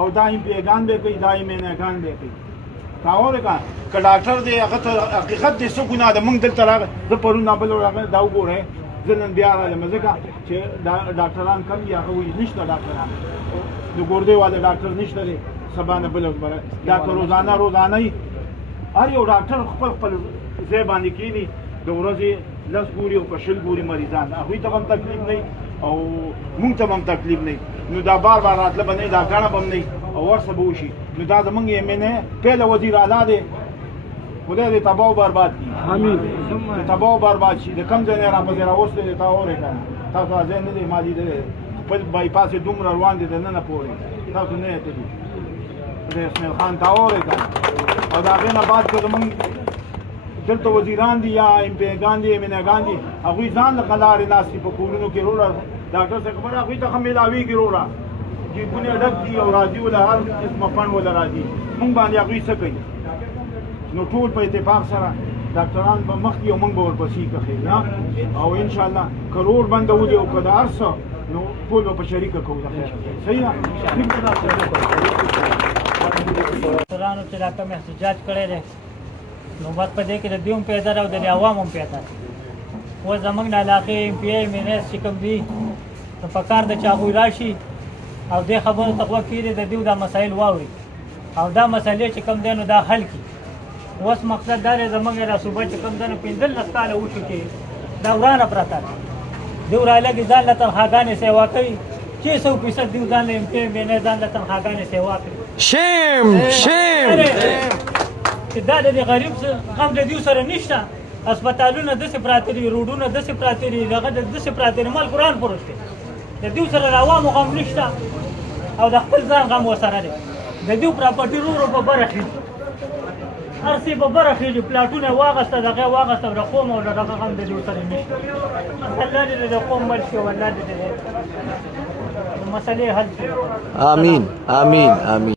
او دایم پیغان به کوي دایم نه کان به کوي کاوه کا ک ډاکټر دی هغه حقیقت دې څه ګناه ده موږ دلته راغله زه پرون نه بل راغله دا وګوره زه نن بیا راغلم ځکه چې ډاکټران کم دي هغه وایي نشته ډاکټران د ګردې واده ډاکټر نشته دی سبا نه بل دا که روزانه هر یو ډاکټر خپل ځای باندې کینی د ورځې لس ګوري او شل ګوري مریضان هغوی ته هم تکلیف نه او مونږ ته هم تکلیف نه نو دا بار راتله به نه دا ګڼه به هم نه او ورسه به وشي نو دا زمونږ ایم ان ای پهله وزیر اعلی دی خدای دې تباه او برباد کړي امین تباه او برباد شي د کم ځای نه راپسې راوستی دی تا اورې که نه تاسو ځای نه دی ما لیدلی خپل بایپاس یې دومره روان دی دننه پورې تاسو نه یې تلي خدای اسماعیل خان تا اورې که نه او د هغې نه بعد که زمونږ دلته وزیران دي یا ایم پیګان دي ایم ان اګان دي هغوی ځان له لارې ناستي په کورونو کې وروره ډاکټر صاحب خبره هغوی ته ښه میلاویږي وروره جیبونه یې ډک دي او راځي وله هر قسمه فنډ وله راځي مونږ باندې هغوی څه کوي نو ټول په اتفاق سره ډاکټران به مخکې او مونږ به ورپسې کښې او انشاءالله که روډ بندولي او که د هر څه نو ټول به په شریکه کوو صحیح ده ډاکټرانو چې دا کوم احتجاج کړی دی نوبت په دې کې د دوی هم پیدا ده او د عوامو هم پیدا ده اوس زموږ د علاقې ایم پی ای مینس چې کوم دي نو په کار ده چې هغوی راشي او دې خبرو ته غوږ کېږدي د دوی دا مسایل واوري او دا مسئلې چې کوم دی نو دا حل کړي اوس مقصد دا دی زموږ دا صوبه چې کوم دی نو 15 کاله وشو چې دا ورانه پرته ده دوی رالګي ځان له تنخواګانې سیوا کوي 600% دوی ځان له ایم پی ای مینس ځان له تنخواګانې سیوا کوي شیم چې دا د غریب غم د دوی سره نشته هسپتالونه داسې پراته دي روډونه داسې پراته دي دغه داسې پراته دي مال قرآن پروت دی د دوی سره د عوامو غم نشته او د خپل ځان غم ورسره دی د دوی پراپرټي ورو په بره خېږي هر څه په بره خېږي پلاټونه یې واخېسته دغه یې واخېسته د قوم او د دغه غم د دوی سره نشته الله دې د قوم مل شي او الله دې د مسلې حل کړي آمین